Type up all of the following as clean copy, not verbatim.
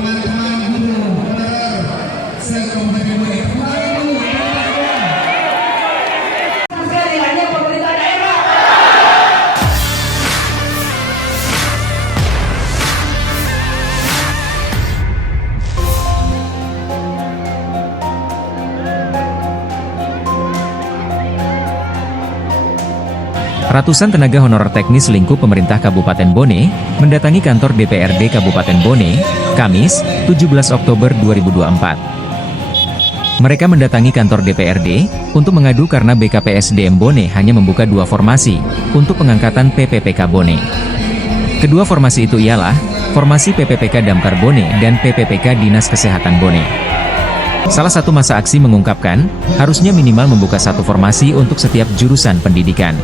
teman-teman guru honorer se-Kabupaten Bone. Sekali hanya pemerintah daerah. Ratusan tenaga honorer teknis lingkup pemerintah Kabupaten Bone mendatangi kantor DPRD Kabupaten Bone, Kamis, 17 Oktober 2024. Mereka mendatangi kantor DPRD untuk mengadu karena BKPSDM Bone hanya membuka 2 formasi untuk pengangkatan PPPK Bone. Kedua formasi itu ialah formasi PPPK Damkar Bone dan PPPK Dinas Kesehatan Bone. Salah satu masa aksi mengungkapkan, harusnya minimal membuka 1 formasi untuk setiap jurusan pendidikan,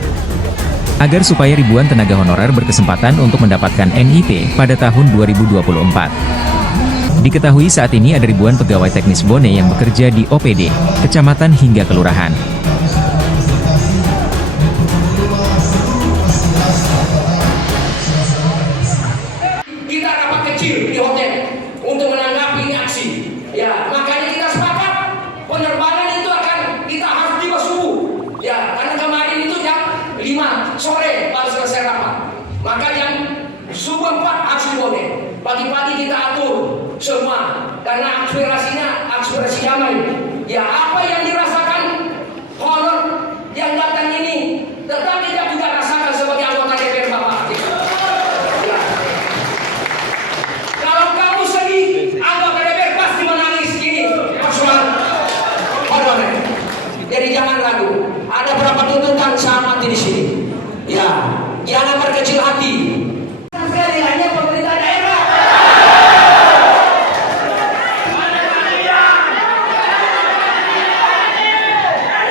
agar supaya ribuan tenaga honorer berkesempatan untuk mendapatkan NIP pada tahun 2024. Diketahui saat ini ada ribuan pegawai teknis Bone yang bekerja di OPD, kecamatan hingga kelurahan. Kita rapat kecil di hotel untuk menanggapi ini aksi. Ya, makanya kita sepakat penerbangan itu akan kita harus tiba subuh. Ya, karena kemarin itu jam 5 sore baru selesai rapat. Maka jam subuh 4 aksi Bone. Pagi-pagi kita atur semua karena aspirasi damai. Ya, apa yang dirasakan honor yang datang ini tetap kita juga rasakan sebagai anggota DPR Bapak. Ya. Kalau kamu sedih, anggota DPR pasti menangis ini persoalan honor. Jadi jangan ragu. Ada berapa tuntutan sama di sini. Ya, jangan berkecil hati. Sekali hanya pemerintah daerah.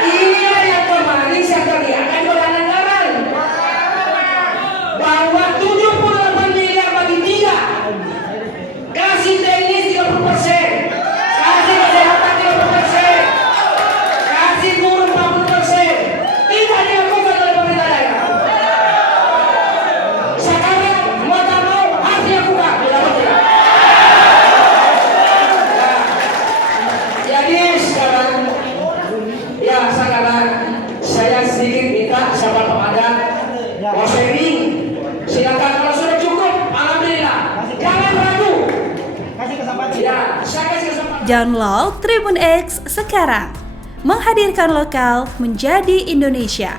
Inilah yang kemarin saya teriakan kepada anggaran bahwa 78 miliar bagi 3, kasih teknis 30%, kasih kesehatan 30%, kasih guru 40%, tidak dilakukan oleh pemerintah daerah. Sekarang mau tak mau harus dilakukan. Jadi sekarang saya sedikit minta sahabat pemadam mau sharing. Silakan kalau sudah cukup, alhamdulillah. Jangan ragu. Ya, saya kasih kesempatan. Download Tribun X sekarang. Menghadirkan lokal menjadi Indonesia.